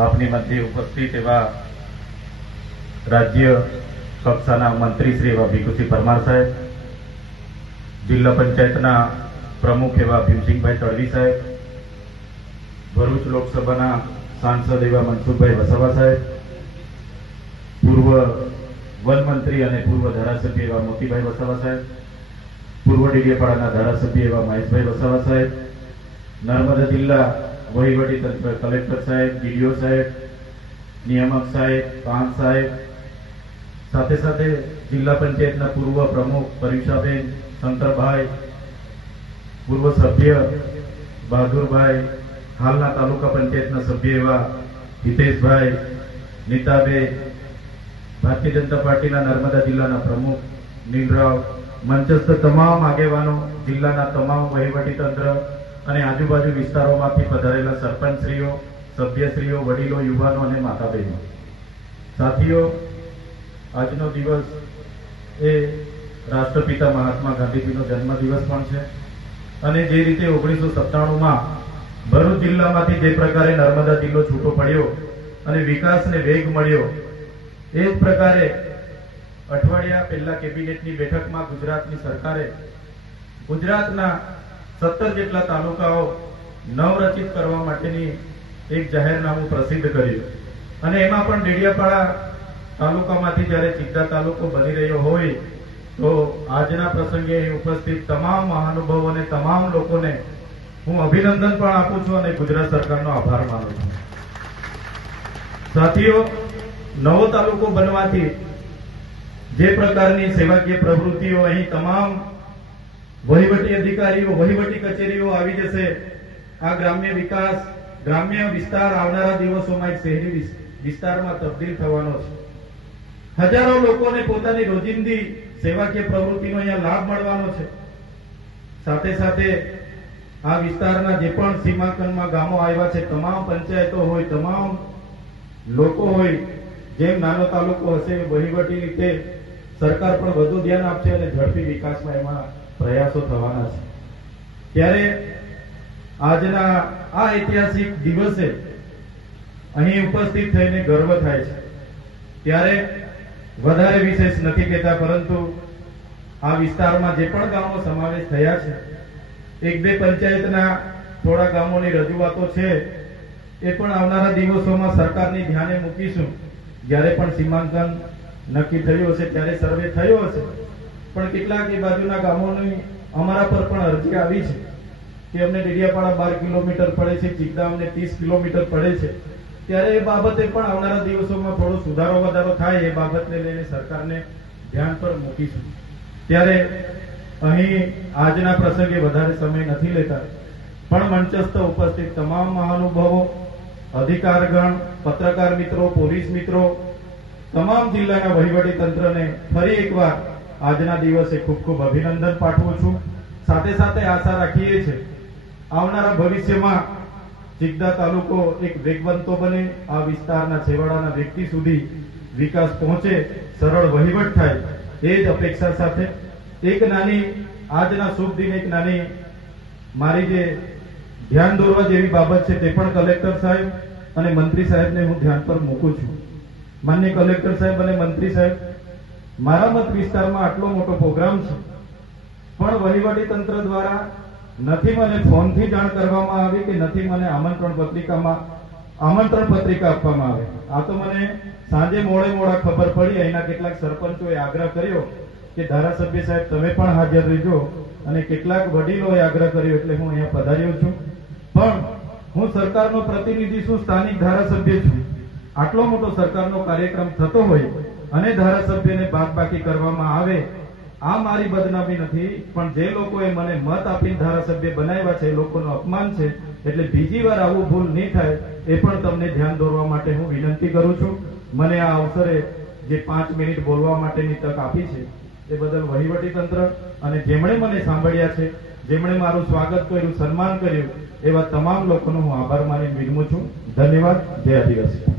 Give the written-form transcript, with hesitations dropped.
આપની મધ્ય ઉપસ્થિત એવા રાજ્ય કક્ષાના મંત્રી શ્રી એવા ભીખુસિંહ પરમાર સાહેબ, જિલ્લા પંચાયતના પ્રમુખ એવા ભીમસિંહભાઈ તડવી સાહેબ, ભરૂચ લોકસભાના સાંસદ એવા મનસુખભાઈ વસાવા સાહેબ, પૂર્વ વન મંત્રી અને પૂર્વ ધારાસભ્ય એવા મોતીભાઈ વસાવા સાહેબ, પૂર્વ ડેડિયાપાડાના ધારાસભ્ય એવા મહેશભાઈ વસાવા સાહેબ, નર્મદા જિલ્લા વહીવટી તંત્ર કલેક્ટર સાહેબ, ડીડીઓ સાહેબ, નિયામક સાહેબ, પાંચ સાહેબ, સાથે સાથે જિલ્લા પંચાયતના પૂર્વ પ્રમુખ પરીક્ષાબેન, શંકરભાઈ, પૂર્વ સભ્ય બહાદુરભાઈ, હાલના તાલુકા પંચાયતના સભ્ય એવા હિતેશભાઈ, નીતાબેન, ભારતીય જનતા પાર્ટીના નર્મદા જિલ્લાના પ્રમુખ નીલરાવ, મંચસ્થ તમામ આગેવાનો, જિલ્લાના તમામ વહીવટી તંત્ર અને આજુબાજુ વિસ્તારોમાંથી પધારેલા સરપંચશ્રીઓ, સભ્યશ્રીઓ, વડીલો, યુવાનો અને માતા બહેનો, સાથીઓ, આજનો દિવસ એ રાષ્ટ્રપિતા મહાત્મા ગાંધીજીનો જન્મદિવસ પણ છે અને જે રીતે 1997માં ભરૂચ જિલ્લામાંથી જે પ્રકારે નર્મદા જિલ્લો છૂટો પડ્યો અને વિકાસને વેગ મળ્યો, એ જ પ્રકારે અઠવાડિયા પહેલા કેબિનેટની બેઠકમાં ગુજરાતની સરકારે ગુજરાતના 17 જેટલા તાલુકાઓ નવરચિત કરવા માટેની એક જાહેરનામું પ્રસિદ્ધ કર્યું અને એમાં પણ ડેડિયાપાડા તાલુકામાંથી જ્યારે ચિત્તા તાલુકો બની રહ્યો હોય તો આજના પ્રસંગે અહીં ઉપસ્થિત તમામ મહાનુભાવોને, તમામ લોકોને હું અભિનંદન પણ આપું છું અને ગુજરાત સરકારનો આભાર માનું છું. સાથીઓ, નવો તાલુકો બનવાથી જે પ્રકારની સેવાકીય પ્રવૃત્તિઓ અહીં તમામ વહીવટી અધિકારીઓ, વહીવટી કચેરીઓ આવી જશે, આ ગ્રામ્ય વિકાસ, ગ્રામ્ય વિસ્તાર આવનારા દિવસોમાં એક શહેરી વિસ્તારમાં તબદીલ થવાનો છે. હજારો લોકોને પોતાની રોજિંદી સેવાકીય પ્રવૃત્તિનો અહીંયા લાભ મળવાનો છે. સાથે સાથે આ વિસ્તારના જે પણ સીમાંકનમાં ગામો આવ્યા છે, તમામ પંચાયતો હોય, તમામ લોકો હોય, જેમ નાનો તાલુકો હશે વહીવટી રીતે સરકાર પણ વધુ ધ્યાન આપશે અને ઝડપી વિકાસમાં એમાં પ્રયાસો થવાના છે. ત્યારે આજના આ ઐતિહાસિક દિવસે અહીં ઉપસ્થિત થઈને ગર્વ થાય છે. ત્યારે વધારે વિશેષ નથી કહેતા, પરંતુ આ વિસ્તારમાં જે પણ ગામો સમાવેશ થયા છે, એક બે પંચાયતના થોડા ગામોની રજૂઆતો છે, એ પણ આવનારા દિવસોમાં સરકારની ધ્યાને મૂકીશું. જ્યારે પણ સીમાંકન નક્કી થયું હશે, ત્યારે સર્વે થયો હશે, પણ કેટલાક એ બાજુના ગામોની અમારા પર પણ અરજી આવી છે કે અમને ડેડિયાપાડા 12 કિલોમીટર પડે છે, ચિત્તા અમને 30 કિલોમીટર પડે છે. ત્યારે એ બાબતે પણ આવનારા દિવસોમાં થોડો સુધારો વધારો થાય, એ બાબતને લઈને સરકારને ધ્યાન પર મૂકીશું. ત્યારે અહીં આજના પ્રસંગે વધારે સમય નથી લેતા, પણ મંચસ્થ ઉપસ્થિત તમામ મહાનુભાવો, અધિકારગણ, પત્રકાર મિત્રો, પોલીસ મિત્રો, તમામ જિલ્લાના વહીવટી તંત્રને ફરી એકવાર આજના દિવસે ખૂબ ખૂબ અભિનંદન પાઠવું છું. સાથે સાથે આશા રાખીએ છીએ આવનારા ભવિષ્યમાં ચિત્તા તાલુકો એક વેગવંતો બને, આ વિસ્તારના છેવાડાના વ્યક્તિ સુધી વિકાસ પહોંચે, સરળ વહીવટ થાય, એ જ અપેક્ષા સાથે એક નાની આજના શુભ દિન એક નાની મારી જે ધ્યાન દોરવા જેવી બાબત છે, તે પણ કલેક્ટર સાહેબ અને મંત્રી સાહેબને હું ધ્યાન પર મૂકું છું. માનનીય કલેક્ટર સાહેબ અને મંત્રી સાહેબ, મારા મત વિસ્તારમાં આટલો મોટો પ્રોગ્રામ છે, પણ વહીવટી તંત્ર દ્વારા નથી મને ફોનથી જાણ કરવામાં આવી કે નથી મને આમંત્રણ પત્રિકા આપવામાં આવે. આ તો મને સાંજે મોડા ખબર પડી. અહીંના કેટલાક સરપંચોએ આગ્રહ કર્યો કે ધારાસભ્ય સાહેબ તમે પણ હાજર રહેજો, અને કેટલાક વડીલોએ આગ્રહ કર્યો, એટલે હું અહીંયા પધાર્યો છું. પણ હું સરકારનો પ્રતિનિધિ છું, સ્થાનિક ધારાસભ્ય છું. આટલો મોટો સરકારનો કાર્યક્રમ થતો હોય અને ધારાસભ્યને બાદબાકી કરવામાં આવે, આ મારી બદનામી નથી, પણ જે લોકોએ મને મત આપીને ધારાસભ્ય બનાવ્યા છે એ લોકોનું અપમાન છે. એટલે બીજી વાર આવું ભૂલ નહીં થાય, એ પણ તમને ધ્યાન દોરવા માટે હું વિનંતી કરું છું. મને આ અવસરે જે 5 મિનિટ બોલવા માટેની તક આપી છે, એ બદલ વહીવટી તંત્ર અને જેમણે મને સાંભળ્યા છે, જેમણે મારું સ્વાગત કર્યું, સન્માન કર્યું, એવા તમામ લોકોનો હું આભાર માની વિનમું છું. ધન્યવાદ. જય આદિવાસી.